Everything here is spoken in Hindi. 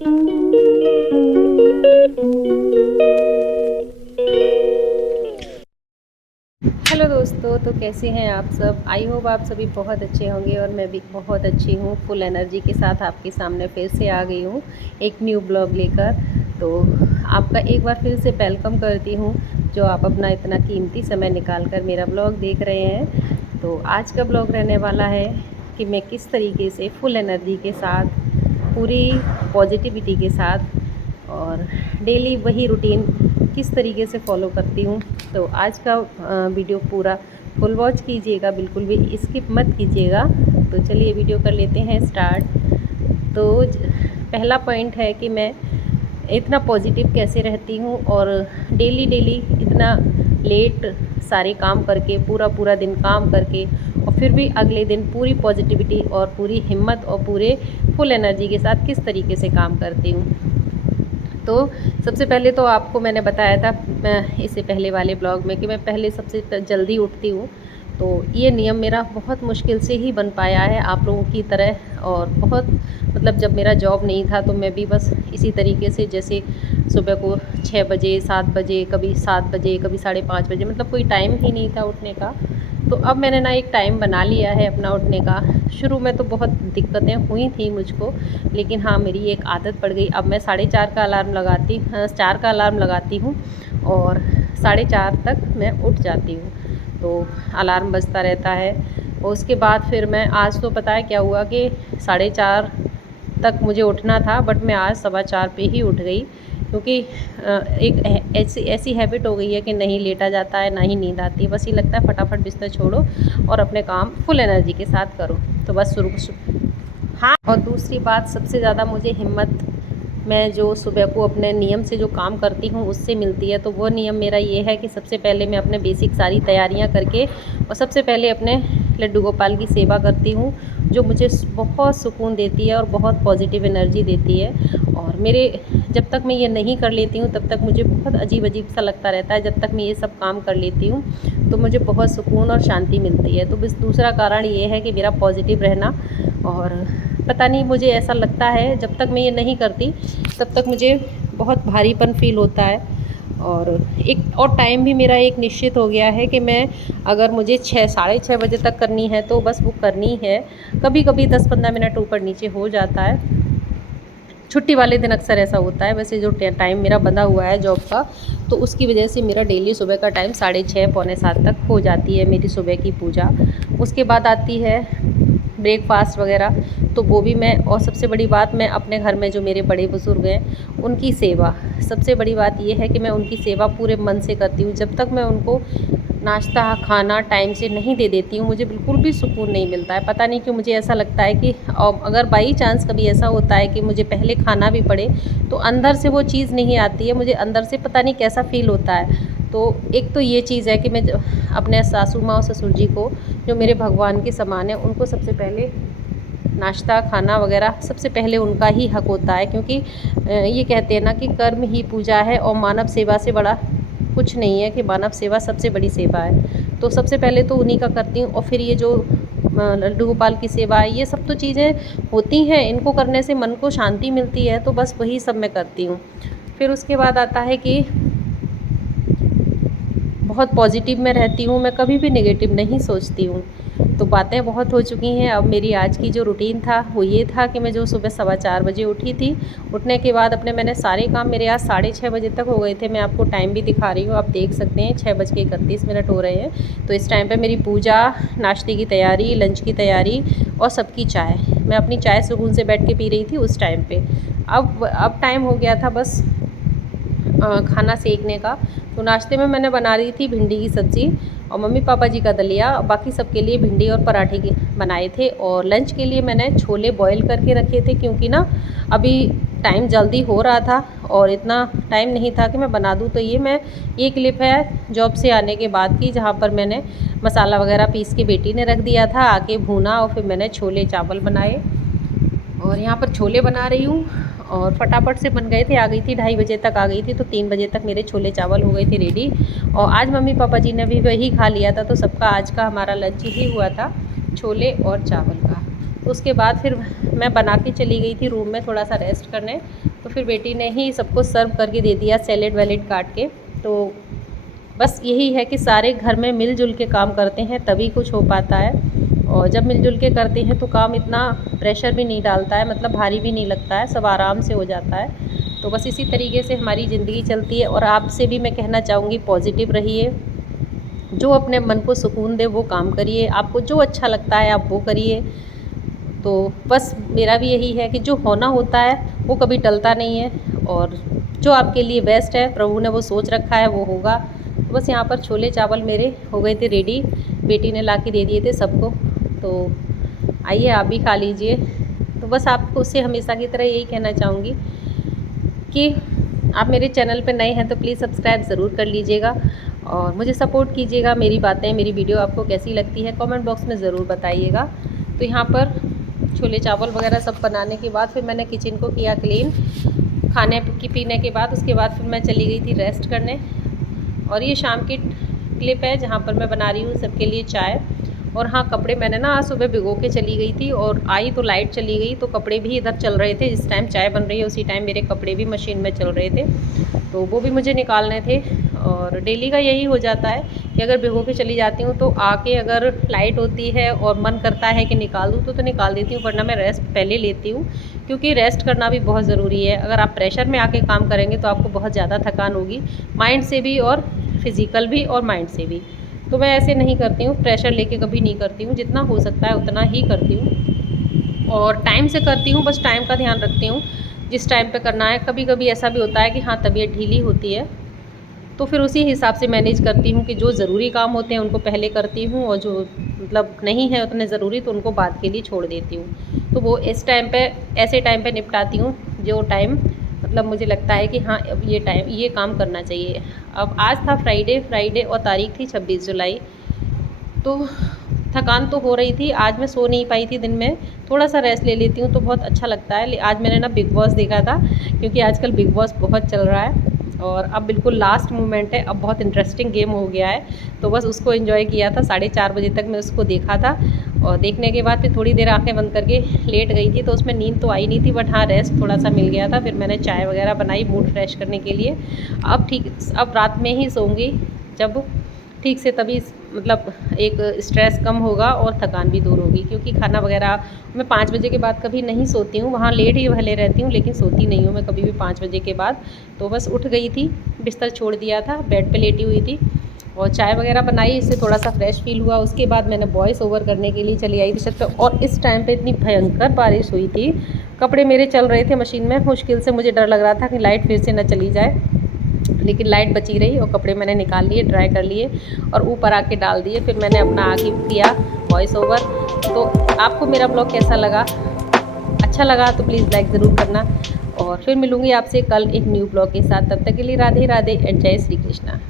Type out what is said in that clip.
हेलो दोस्तों, तो कैसे हैं आप सब। आई होप आप सभी बहुत अच्छे होंगे और मैं भी बहुत अच्छी हूँ। फुल एनर्जी के साथ आपके सामने फिर से आ गई हूँ एक न्यू ब्लॉग लेकर। तो आपका एक बार फिर से वेलकम करती हूँ, जो आप अपना इतना कीमती समय निकाल कर मेरा ब्लॉग देख रहे हैं। तो आज का ब्लॉग रहने वाला है कि मैं किस तरीके से फुल एनर्जी के साथ, पूरी पॉजिटिविटी के साथ और डेली वही रूटीन किस तरीके से फॉलो करती हूँ। तो आज का वीडियो पूरा फुल वॉच कीजिएगा, बिल्कुल भी स्किप मत कीजिएगा। तो चलिए वीडियो कर लेते हैं स्टार्ट। तो पहला पॉइंट है कि मैं इतना पॉजिटिव कैसे रहती हूँ और डेली डेली इतना लेट सारे काम करके, पूरा पूरा दिन काम करके और फिर भी अगले दिन पूरी पॉजिटिविटी और पूरी हिम्मत और पूरे फुल एनर्जी के साथ किस तरीके से काम करती हूँ। तो सबसे पहले तो आपको मैंने बताया था इससे पहले वाले ब्लॉग में कि मैं पहले सबसे जल्दी उठती हूँ। तो ये नियम मेरा बहुत मुश्किल से ही बन पाया है आप लोगों की तरह। और बहुत मतलब जब मेरा जॉब नहीं था तो मैं भी बस इसी तरीके से, जैसे सुबह को 6 बजे 7 बजे, कभी 7 बजे, कभी 5:30 बजे, मतलब कोई टाइम ही नहीं था उठने का। तो अब मैंने ना एक टाइम बना लिया है अपना उठने का। शुरू में तो बहुत दिक्कतें हुई थी मुझको, लेकिन हाँ मेरी एक आदत पड़ गई। अब मैं 4:30 का अलार्म लगाती 4 का अलार्म लगाती हूँ और 4:30 तक मैं उठ जाती हूँ। तो अलार्म बजता रहता है और उसके बाद फिर मैं, आज तो पता है क्या हुआ कि 4:30 तक मुझे उठना था, बट मैं आज 4:15 पे ही उठ गई। क्योंकि एक ऐसी ऐसी हैबिट हो गई है कि नहीं लेटा जाता है, ना ही नींद आती है। बस ये लगता है फटाफट बिस्तर छोड़ो और अपने काम फुल एनर्जी के साथ करो। तो बस शुरू। हाँ, और दूसरी बात, सबसे ज़्यादा मुझे हिम्मत मैं जो सुबह को अपने नियम से जो काम करती हूँ उससे मिलती है। तो वो नियम मेरा ये है कि सबसे पहले मैं अपने बेसिक सारी तैयारियाँ करके और सबसे पहले अपने लड्डू गोपाल की सेवा करती हूँ, जो मुझे बहुत सुकून देती है और बहुत पॉजिटिव एनर्जी देती है। और मेरे, जब तक मैं ये नहीं कर लेती हूँ तब तक मुझे बहुत अजीब अजीब सा लगता रहता है। जब तक मैं ये सब काम कर लेती हूँ तो मुझे बहुत सुकून और शांति मिलती है। तो बस दूसरा कारण ये है कि मेरा पॉजिटिव रहना। और पता नहीं, मुझे ऐसा लगता है जब तक मैं ये नहीं करती तब तक मुझे बहुत भारीपन फील होता है। और एक और टाइम भी मेरा एक निश्चित हो गया है कि मैं, अगर मुझे 6 साढ़े 6 बजे तक करनी है तो बस वो करनी है। कभी कभी 10-15 मिनट ऊपर नीचे हो जाता है, छुट्टी वाले दिन अक्सर ऐसा होता है। वैसे जो टाइम मेरा बंधा हुआ है जॉब का, तो उसकी वजह से मेरा डेली सुबह का टाइम 6:30 पौने 7 तक हो जाती है मेरी सुबह की पूजा। उसके बाद आती है ब्रेकफास्ट वगैरह, तो वो भी मैं, और सबसे बड़ी बात, मैं अपने घर में जो मेरे बड़े बुज़ुर्ग हैं उनकी सेवा। सबसे बड़ी बात ये है कि मैं उनकी सेवा पूरे मन से करती हूँ। जब तक मैं उनको नाश्ता खाना टाइम से नहीं दे देती हूँ मुझे बिल्कुल भी सुकून नहीं मिलता है। पता नहीं क्यों मुझे ऐसा लगता है कि अगर बाई चांस कभी ऐसा होता है कि मुझे पहले खाना भी पड़े तो अंदर से वो चीज़ नहीं आती है, मुझे अंदर से पता नहीं कैसा फ़ील होता है। तो एक तो ये चीज़ है कि मैं अपने सासू माँ और ससुर जी को, जो मेरे भगवान के समान है, उनको सबसे पहले नाश्ता खाना वगैरह सबसे पहले उनका ही हक होता है। क्योंकि ये कहते हैं ना कि कर्म ही पूजा है और मानव सेवा से बड़ा कुछ नहीं है, कि मानव सेवा सबसे बड़ी सेवा है। तो सबसे पहले तो उन्हीं का करती हूँ और फिर ये जो लड्डू गोपाल की सेवा है, ये सब तो चीज़ें होती हैं, इनको करने से मन को शांति मिलती है, तो बस वही सब मैं करती हूँ। फिर उसके बाद आता है कि बहुत पॉजिटिव में रहती हूँ, मैं कभी भी नेगेटिव नहीं सोचती हूँ। तो बातें बहुत हो चुकी हैं। अब मेरी आज की जो रूटीन था वो ये था कि मैं जो सुबह 4:15 बजे उठी थी, उठने के बाद अपने मैंने सारे काम, मेरे आज 6:30 तक हो गए थे। मैं आपको टाइम भी दिखा रही हूँ, आप देख सकते हैं 6:31 हो रहे हैं। तो इस टाइम पे मेरी पूजा, नाश्ते की तैयारी, लंच की तैयारी और सबकी चाय, मैं अपनी चाय सुकून से बैठ के पी रही थी उस टाइम पे। अब टाइम हो गया था बस खाना सेकने का। तो नाश्ते में मैंने बना रही थी भिंडी की सब्ज़ी और मम्मी पापा जी का दलिया, बाकी सबके लिए भिंडी और पराठे के बनाए थे। और लंच के लिए मैंने छोले बॉईल करके रखे थे, क्योंकि ना अभी टाइम जल्दी हो रहा था और इतना टाइम नहीं था कि मैं बना दूँ। तो ये क्लिप है जॉब से आने के बाद की, जहाँ पर मैंने मसाला वगैरह पीस के बेटी ने रख दिया था, आके भूना और फिर मैंने छोले चावल बनाए। और यहाँ पर छोले बना रही हूँ और फटाफट से बन गए थे। आ गई थी 2:30 बजे तक आ गई थी, तो 3 बजे तक मेरे छोले चावल हो गए थे रेडी। और आज मम्मी पापा जी ने भी वही खा लिया था, तो सबका आज का हमारा लंच ही हुआ था, छोले और चावल का। तो उसके बाद फिर मैं बना के चली गई थी रूम में थोड़ा सा रेस्ट करने। तो फिर बेटी ने ही सबको सर्व करके दे दिया सैलेड वैलेड काट के। तो बस यही है कि सारे घर में मिलजुल के काम करते हैं तभी कुछ हो पाता है, और जब मिलजुल के करते हैं तो काम इतना प्रेशर भी नहीं डालता है, मतलब भारी भी नहीं लगता है, सब आराम से हो जाता है। तो बस इसी तरीके से हमारी ज़िंदगी चलती है। और आपसे भी मैं कहना चाहूँगी, पॉजिटिव रहिए, जो अपने मन को सुकून दे वो काम करिए, आपको जो अच्छा लगता है आप वो करिए। तो बस मेरा भी यही है कि जो होना होता है वो कभी टलता नहीं है, और जो आपके लिए बेस्ट है प्रभु ने वो सोच रखा है वो होगा। तो बस यहाँ पर छोले चावल मेरे हो गए थे रेडी, बेटी ने ला के दे दिए थे सबको। तो आइए आप भी खा लीजिए। तो बस आपको उससे हमेशा की तरह यही कहना चाहूँगी कि आप मेरे चैनल पर नए हैं तो प्लीज़ सब्सक्राइब ज़रूर कर लीजिएगा, और मुझे सपोर्ट कीजिएगा। मेरी बातें, मेरी वीडियो आपको कैसी लगती है कमेंट बॉक्स में ज़रूर बताइएगा। तो यहाँ पर छोले चावल वगैरह सब बनाने के बाद फिर मैंने किचन को किया क्लीन, खाने की पीने के बाद उसके बाद फिर मैं चली गई थी रेस्ट करने। और ये शाम की क्लिप है जहाँ पर मैं बना रही हूँ सबके लिए चाय। और हाँ, कपड़े मैंने ना आज सुबह भिगो के चली गई थी, और आई तो लाइट चली गई, तो कपड़े भी इधर चल रहे थे। जिस टाइम चाय बन रही है उसी टाइम मेरे कपड़े भी मशीन में चल रहे थे, तो वो भी मुझे निकालने थे। और डेली का यही हो जाता है कि अगर भिगो के चली जाती हूँ तो आके अगर लाइट होती है और मन करता है कि निकाल दूँ तो निकाल देती हूँ, वरना मैं रेस्ट पहले लेती हूँ, क्योंकि रेस्ट करना भी बहुत ज़रूरी है। अगर आप प्रेशर में आके काम करेंगे तो आपको बहुत ज़्यादा थकान होगी, माइंड से भी और फिज़िकल भी और माइंड से भी। तो मैं ऐसे नहीं करती हूँ, प्रेशर लेके कभी नहीं करती हूँ, जितना हो सकता है उतना ही करती हूँ, और टाइम से करती हूँ। बस टाइम का ध्यान रखती हूँ जिस टाइम पे करना है। कभी कभी ऐसा भी होता है कि हाँ तबीयत ढीली होती है, तो फिर उसी हिसाब से मैनेज करती हूँ कि जो ज़रूरी काम होते हैं उनको पहले करती हूँ, और जो मतलब नहीं है उतने ज़रूरी तो उनको बाद के लिए छोड़ देती हूँ। तो वो इस टाइम पे, ऐसे टाइम पे निपटाती हूँ जो टाइम मतलब मुझे लगता है कि हाँ अब ये टाइम ये काम करना चाहिए। अब आज था फ्राइडे और तारीख थी 26 जुलाई। तो थकान तो हो रही थी, आज मैं सो नहीं पाई थी दिन में, थोड़ा सा रेस्ट ले लेती हूँ तो बहुत अच्छा लगता है। आज मैंने ना बिग बॉस देखा था, क्योंकि आजकल बिग बॉस बहुत चल रहा है, और अब बिल्कुल लास्ट मोमेंट है, अब बहुत इंटरेस्टिंग गेम हो गया है। तो बस उसको एंजॉय किया था, 4:30 बजे तक मैं उसको देखा था, और देखने के बाद फिर थोड़ी देर आंखें बंद करके लेट गई थी। तो उसमें नींद तो आई नहीं थी, बट हाँ रेस्ट थोड़ा सा मिल गया था। फिर मैंने चाय वगैरह बनाई मूड फ्रेश करने के लिए। अब रात में ही सोऊंगी जब ठीक से, तभी मतलब एक स्ट्रेस कम होगा और थकान भी दूर होगी। क्योंकि खाना वगैरह मैं 5 बजे के बाद कभी नहीं सोती हूँ, वहाँ लेट ही भले रहती हूँ लेकिन सोती नहीं हूँ मैं कभी भी 5 बजे के बाद। तो बस उठ गई थी, बिस्तर छोड़ दिया था, बेड पे लेटी हुई थी, और चाय वगैरह बनाई, इससे थोड़ा सा फ्रेश फील हुआ। उसके बाद मैंने वॉइस ओवर करने के लिए चली आई थी छत पे, और इस टाइम पे इतनी भयंकर बारिश हुई थी, कपड़े मेरे चल रहे थे मशीन में, मुश्किल से मुझे डर लग रहा था कि लाइट फिर से न चली जाए, लेकिन लाइट बची रही और कपड़े मैंने निकाल लिए, ड्राई कर लिए और ऊपर आके डाल दिए। फिर मैंने अपना आगे किया वॉइस ओवर। तो आपको मेरा ब्लॉग कैसा लगा? अच्छा लगा तो प्लीज़ लाइक ज़रूर करना, और फिर मिलूँगी आपसे कल एक न्यू ब्लॉग के साथ। तब तक के लिए राधे राधे एंड जय श्री कृष्णा।